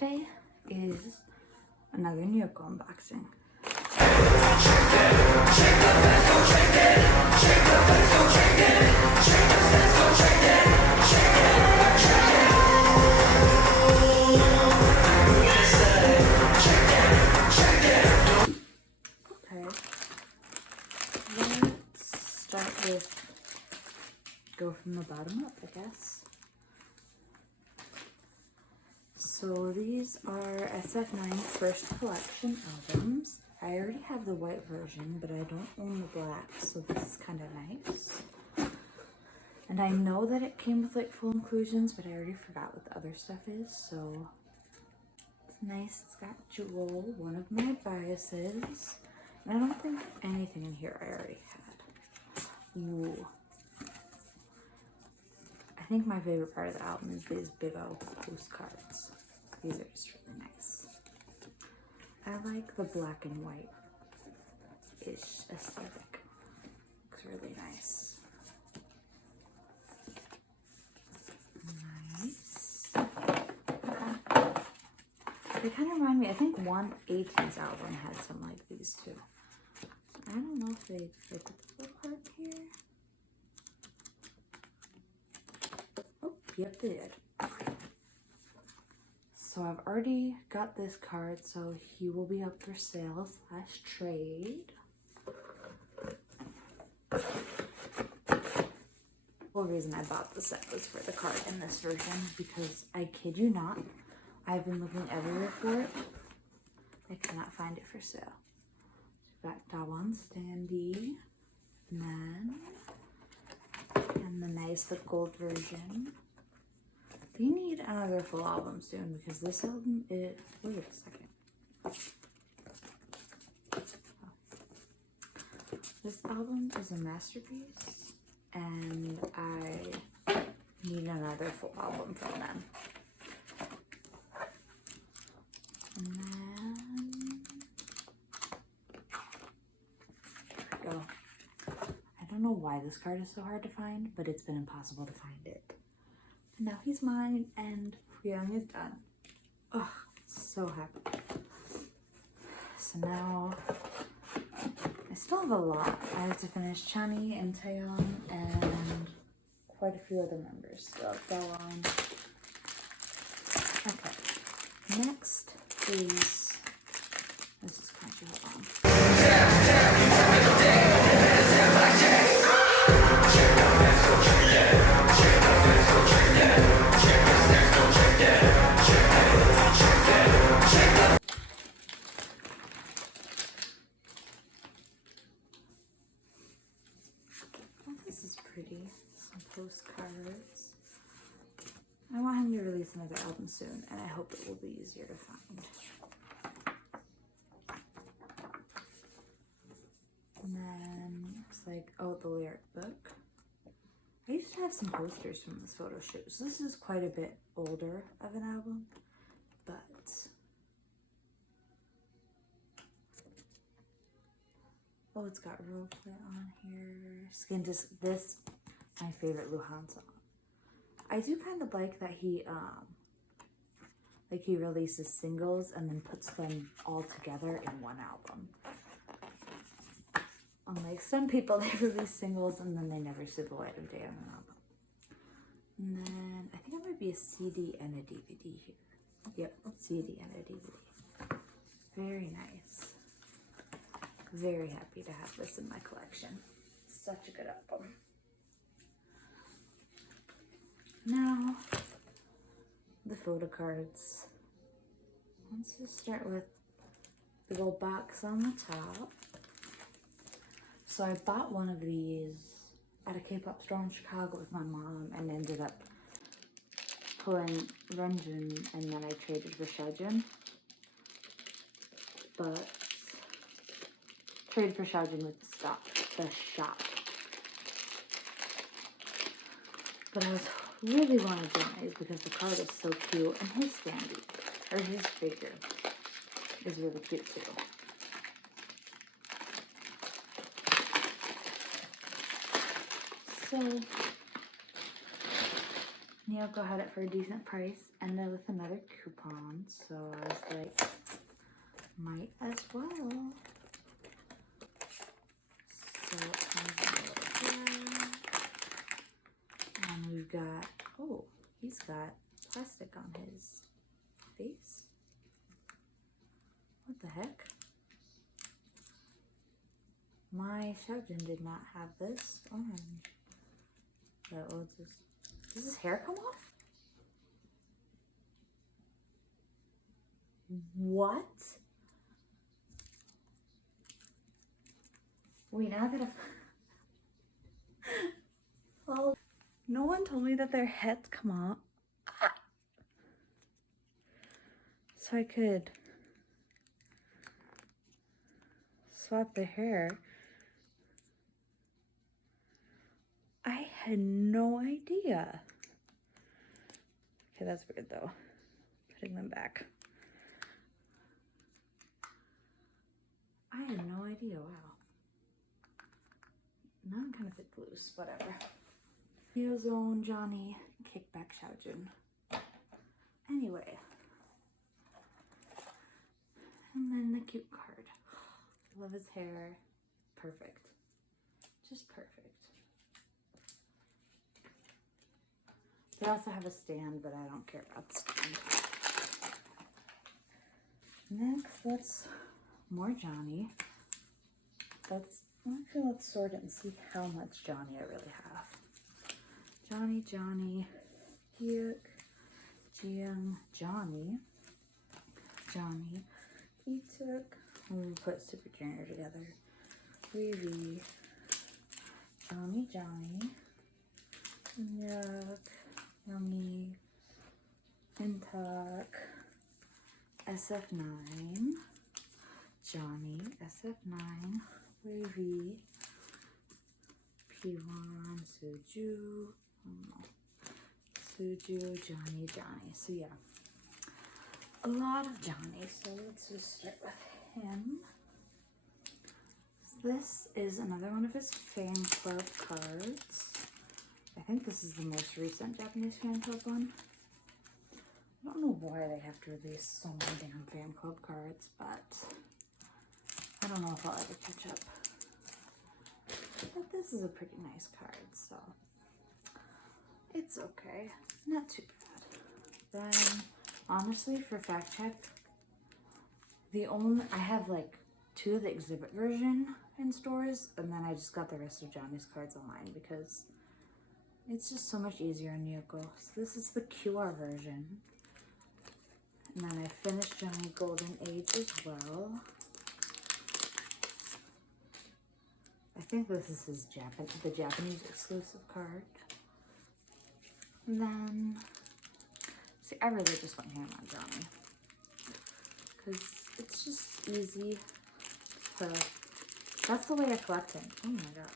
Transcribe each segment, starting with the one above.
today is another Nyoko unboxing. Okay, let's start with, go from the bottom up, I guess. So these are SF9's first collection albums. I already have the white version, but I don't own the black, so this is kind of nice. And I know that it came with like full inclusions, but I already forgot what the other stuff is, so it's nice. It's got Jewel, one of my biases. And I don't think anything in here I already had. Ooh. I think my favorite part of the album is these big old postcards. These are just really nice. I like the black and white-ish aesthetic. Looks really nice. Nice. They kind of remind me, I think one 80s album had some like these too. I don't know if they put the full card here. Oh, yep, they did. So I've already got this card, so he will be up for sale / trade. The whole reason I bought the set was for the card in this version, because I kid you not, I've been looking everywhere for it. I cannot find it for sale. So we've got Dawan Standee, Man, and the nice, the gold version. We need another full album soon, because this album is, wait a second. Oh. This album is a masterpiece, and I need another full album from them. And then, there we go. I don't know why this card is so hard to find, but it's been impossible to find it. Now he's mine, and Young is done. Oh, so happy. So now, I still have a lot. I have to finish Chani and Taeyong and quite a few other members. So I'll go on. Okay, next is, this is Crunchyroll on. Oh, this is pretty. Some postcards. I want him to release another album soon, and I hope it will be easier to find. And then looks like, oh, the lyric book. I used to have some posters from this photo shoot, so this is quite a bit older of an album, but oh, it's got Roleplay on here. Skin Disc, this, my favorite Luhan song. I do kind of like that he releases singles and then puts them all together in one album. Unlike some people, they release singles and then they never see the light of day on an album. And then I think it might be a CD and a DVD here. Yep, CD and a DVD. Very nice. Very happy to have this in my collection. Such a good album. Now, the photo cards. Let's just start with the little box on the top. So I bought one of these at a K-pop store in Chicago with my mom and ended up pulling Renjun, and then I traded for Xiaojun. But traded for Xiaojun with the shop. But I was really wanted Janae's because the card is so cute, and his standee, or his figure, is really cute too. So Nyoko had it for a decent price, ended with another coupon, so I was like, might as well. So it comes over here. And we've got, oh, he's got plastic on his face. What the heck? My Xiaojun did not have this orange. That was just, does his hair come off? What? Wait, now I gotta. Oh, no one told me that their heads come off. Ah. So I could swap the hair. I had no idea. Okay, that's weird though. Putting them back. I had no idea, wow. Now I'm kind of bit loose, whatever. Neozone Johnny Kickback Xiaojun. Anyway. And then the cute card. Love his hair. Perfect. Just perfect. They also have a stand, but I don't care about the stand. Next, let's more Johnny. Let's sort it and see how much Johnny I really have. Johnny, Hyuk, Jiyoung, Johnny, Ituk. We put Super Junior together. Riri, Johnny, Hyuk, Youngie, Intuk, SF9, Johnny, SF9, Wavy, P1, Suju, Johnny. So yeah, a lot of Johnny. So let's just start with him. This is another one of his fan club cards. I think this is the most recent Japanese fan club one. I don't know why they have to release so many damn fan club cards, but I don't know if I'll ever catch up. But this is a pretty nice card, so it's okay. Not too bad. Then, honestly, for fact check, I have like 2 of the exhibit version in stores, and then I just got the rest of Johnny's cards online because it's just so much easier on Nyoko. So this is the QR version. And then I finished Johnny Golden Age as well. I think this is his the Japanese exclusive card. And then, see, I really just went ham on Johnny. Because it's just easy to, that's the way I collect him. Oh my god.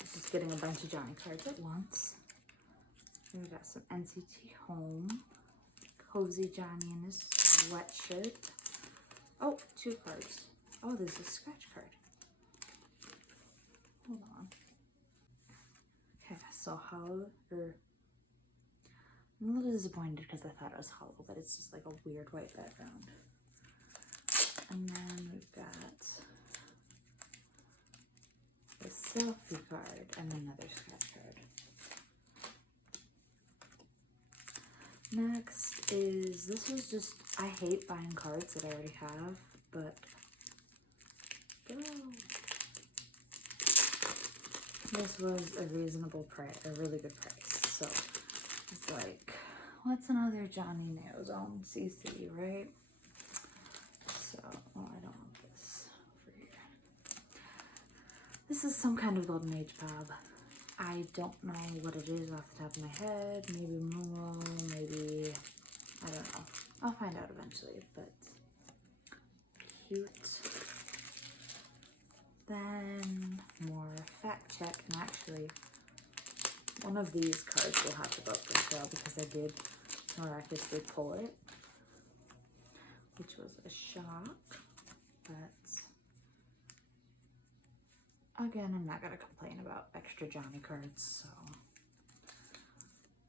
It's just getting a bunch of Johnny cards at once. And we got some NCT Home. Cozy Johnny in his sweatshirt. Oh, 2 cards. Oh, there's a scratch card. Hold on. Okay, so hollow, I'm a little disappointed because I thought it was hollow, but it's just like a weird white background. And then we've got the selfie card and another scratch card. Next is, this was just, I hate buying cards that I already have, but this was a reasonable price, a really good price. So it's like, what's another Johnny Neozone CC, right? So, oh, I don't want this over here. This is some kind of Golden Age Bob. I don't know what it is off the top of my head. Maybe Momo, maybe, I don't know. I'll find out eventually, but cute. Then more fact check, and actually one of these cards will have to go up for sale because I did miraculously pull it, which was a shock, but again, I'm not gonna complain about extra Johnny cards, so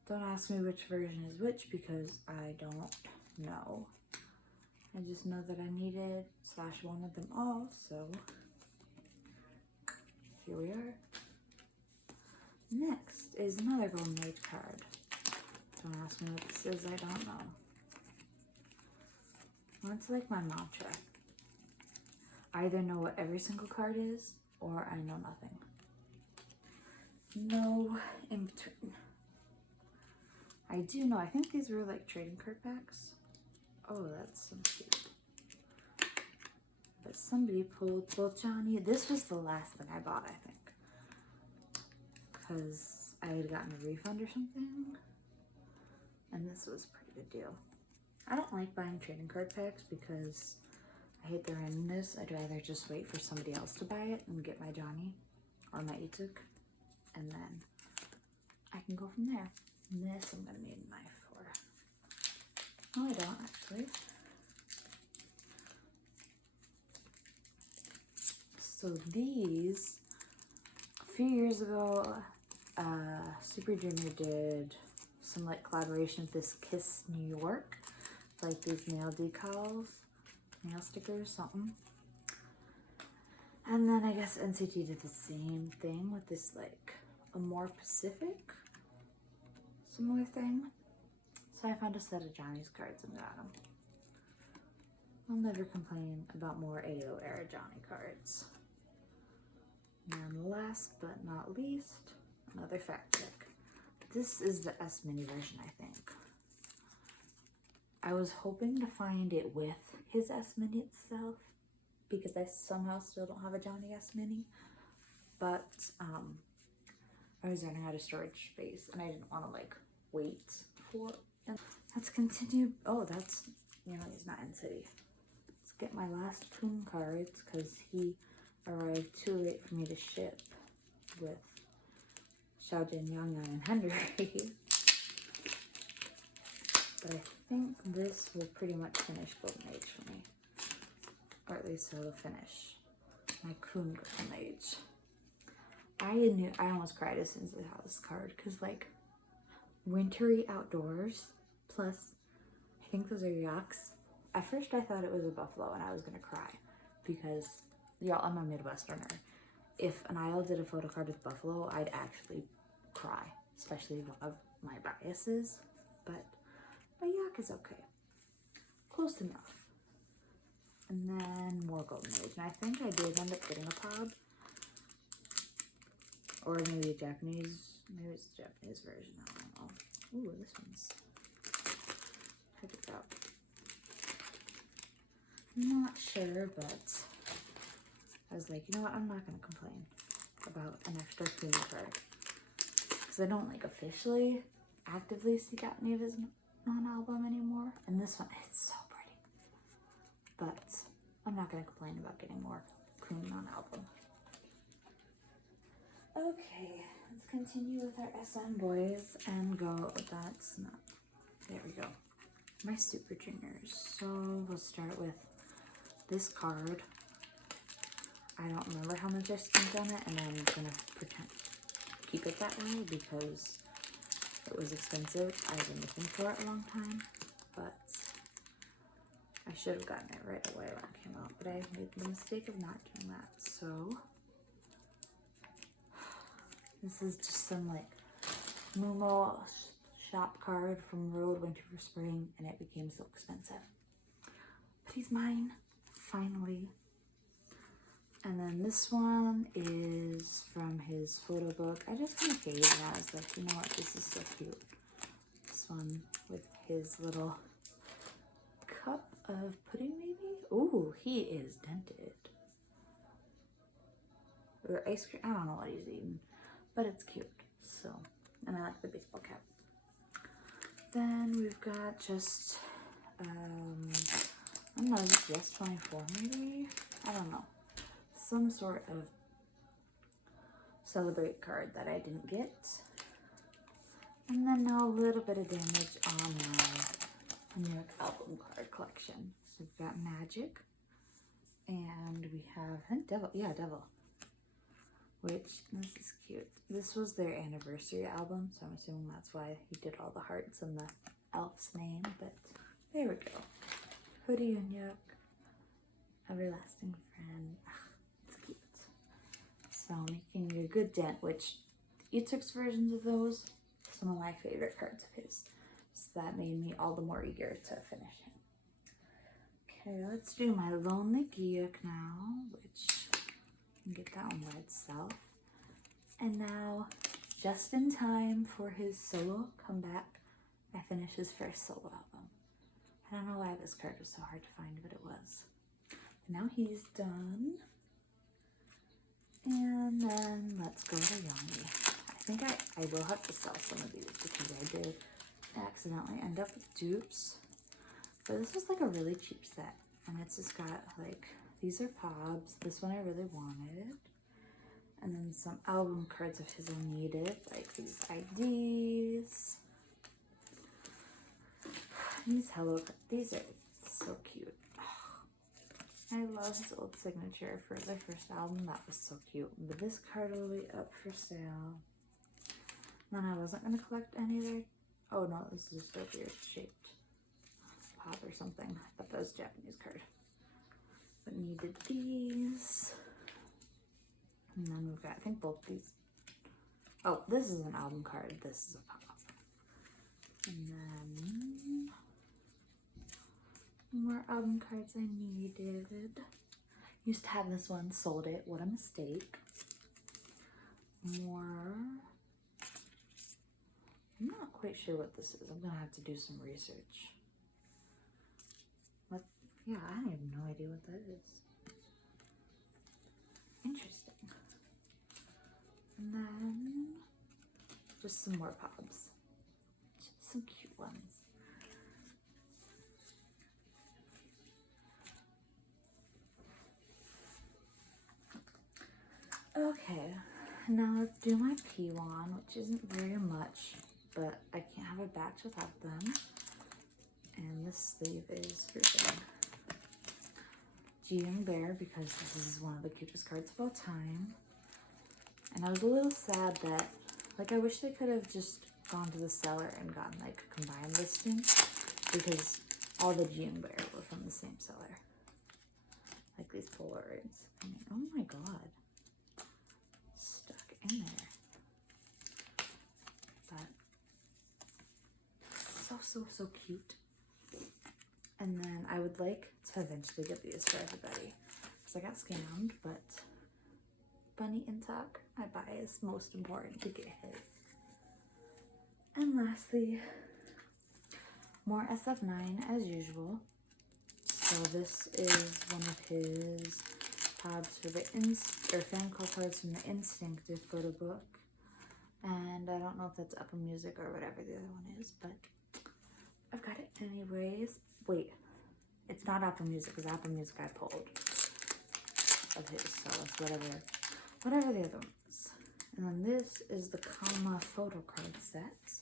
Don't ask me which version is which because I don't know. I just know that I needed / wanted them all, so here we are. Next is another Golden Age card. Don't ask me what this is, I don't know. Well, it's like my mantra. I either know what every single card is, or I know nothing. No in between. I do know, I think these were like trading card packs. Oh, that's some cute. But somebody pulled both Johnny. This was the last thing I bought, I think. Because I had gotten a refund or something. And this was a pretty good deal. I don't like buying trading card packs because I hate the randomness. I'd rather just wait for somebody else to buy it and get my Johnny or my Ituk. And then I can go from there. And this I'm going to need a knife for. No, I don't actually. So these, a few years ago, Super Junior did some like collaboration with this Kiss New York, like these nail decals, nail stickers, something. And then I guess NCT did the same thing with this like Amore Pacific, similar thing. So I found a set of Johnny's cards and got them. I'll never complain about more AO era Johnny cards. And last but not least, another fact check. This is the S Mini version, I think. I was hoping to find it with his S Mini itself because I somehow still don't have a Johnny S Mini, but I was running out of storage space and I didn't want to like wait for it. Let's continue. Oh, that's, you know, he's not in city. Let's get my last Kun cards because he arrived too late for me to ship with Xiaojin, Yang and Henry. But I think this will pretty much finish Golden Age for me. Or at least it'll finish my Kun Golden Age. I almost cried as soon as I saw this card because like wintry outdoors plus I think those are yaks. At first I thought it was a buffalo and I was gonna cry because y'all, I'm a Midwesterner. If an aisle did a photo card with buffalo, I'd actually cry, especially one of my biases, but yak is okay. Close enough. And then more Golden Age. And I think I did end up getting a pod. Or maybe a Japanese, maybe it's a Japanese version, I don't know. Ooh, this one's, check it out. I'm not sure, but I was like, you know what, I'm not gonna complain about an extra Kun card. Because I don't like officially, actively seek out any of his non-album anymore. And this one, it's so pretty. But I'm not gonna complain about getting more Kun non-album. Okay, let's continue with our SM boys and go, that's not, there we go. My Super Juniors. So we'll start with this card. I don't remember how much I spent on it and I'm gonna pretend keep it that way because it was expensive. I've been looking for it a long time, but I should have gotten it right away when it came out, but I made the mistake of not doing that. So this is just some like Mumo shop card from Road Winter for Spring, and it became so expensive. But he's mine, finally. And then this one is from his photo book. I just kind of figured it out. I was like, you know what, this is so cute. This one with his little cup of pudding, maybe? Ooh, he is dented. Or ice cream, I don't know what he's eating. But it's cute, so, and I like the baseball cap. Then we've got just, I don't know, is it just 24 maybe? I don't know. Some sort of Celebrate card that I didn't get. And then now a little bit of damage on my New York album card collection. So we've got Magic, and we have, I think Devil, yeah, Devil. which, this is cute. This was their anniversary album, so I'm assuming that's why he did all the hearts and the elf's name, but there we go. Hoodie and Yuck, Everlasting Friend. It's cute. So making a good dent, which Eatook's versions of those, some of my favorite cards of his. So that made me all the more eager to finish him. Okay, let's do my Lonely Giuk now, which I can get that one by itself. And now, just in time for his solo comeback, I finished his first solo album. I don't know why this card was so hard to find, but it was. Now he's done. And then let's go to Yomi. I think I will have to sell some of these because I did accidentally end up with dupes. But this was like a really cheap set. And it's just got like, these are Pobs. This one I really wanted. And then some album cards of his I needed, like these IDs. These these are so cute. I love his old signature for the first album. That was so cute. But this card will be up for sale. And then I wasn't going to collect any other. Oh no, this is just a weird shaped Pob or something. I thought that was a Japanese card. But needed these. And then we've got, I think both these. Oh, this is an album card. This is a Pob. And then more album cards I needed. Used to have this one, sold it. What a mistake. More. I'm not quite sure what this is. I'm gonna have to do some research. What? Yeah, I have no idea what that is. Interesting. And then just some more Pobs. Just some cute ones. Okay, now let's do my P1, which isn't very much, but I can't have a batch without them. And this sleeve is freaking Ji-Young Bear, because this is one of the cutest cards of all time. And I was a little sad that, like, I wish they could have just gone to the seller and gotten, like, a combined listing, because all the Ji-Young Bear were from the same seller. Like these Polaroids. I mean, oh my god. In there, but so cute. And then I would like to eventually get these for everybody because I got scammed, but Bunny and Tuck I buy is most important to get his. And lastly, more SF9 as usual. So this is one of his Pobs for the fan call cards from the Instinctive photo book, and I don't know if that's Apple Music or whatever the other one is, but I've got it anyways. Wait, it's not Apple Music, because Apple Music I pulled of his, so it's whatever the other one is. And then this is the Kama photo card set,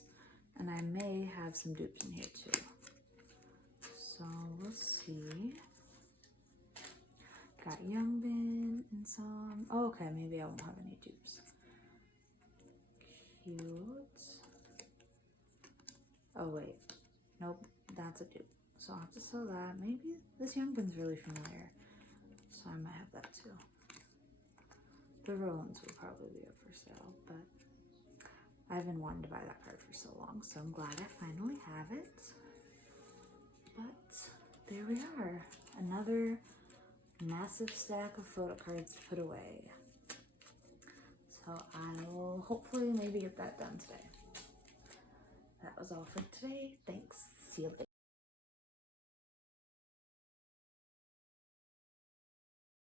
and I may have some dupes in here too, so we'll see. Got Youngbin and some. Oh, okay, maybe I won't have any dupes. Cute. Oh, wait. Nope, that's a dupe. So I'll have to sell that. Maybe this Youngbin's really familiar, so I might have that too. The Rollins will probably be up for sale, but I've been wanting to buy that card for so long, so I'm glad I finally have it. But there we are. Another massive stack of photo cards to put away. So I will hopefully maybe get that done today. That was all for today. Thanks. See you later.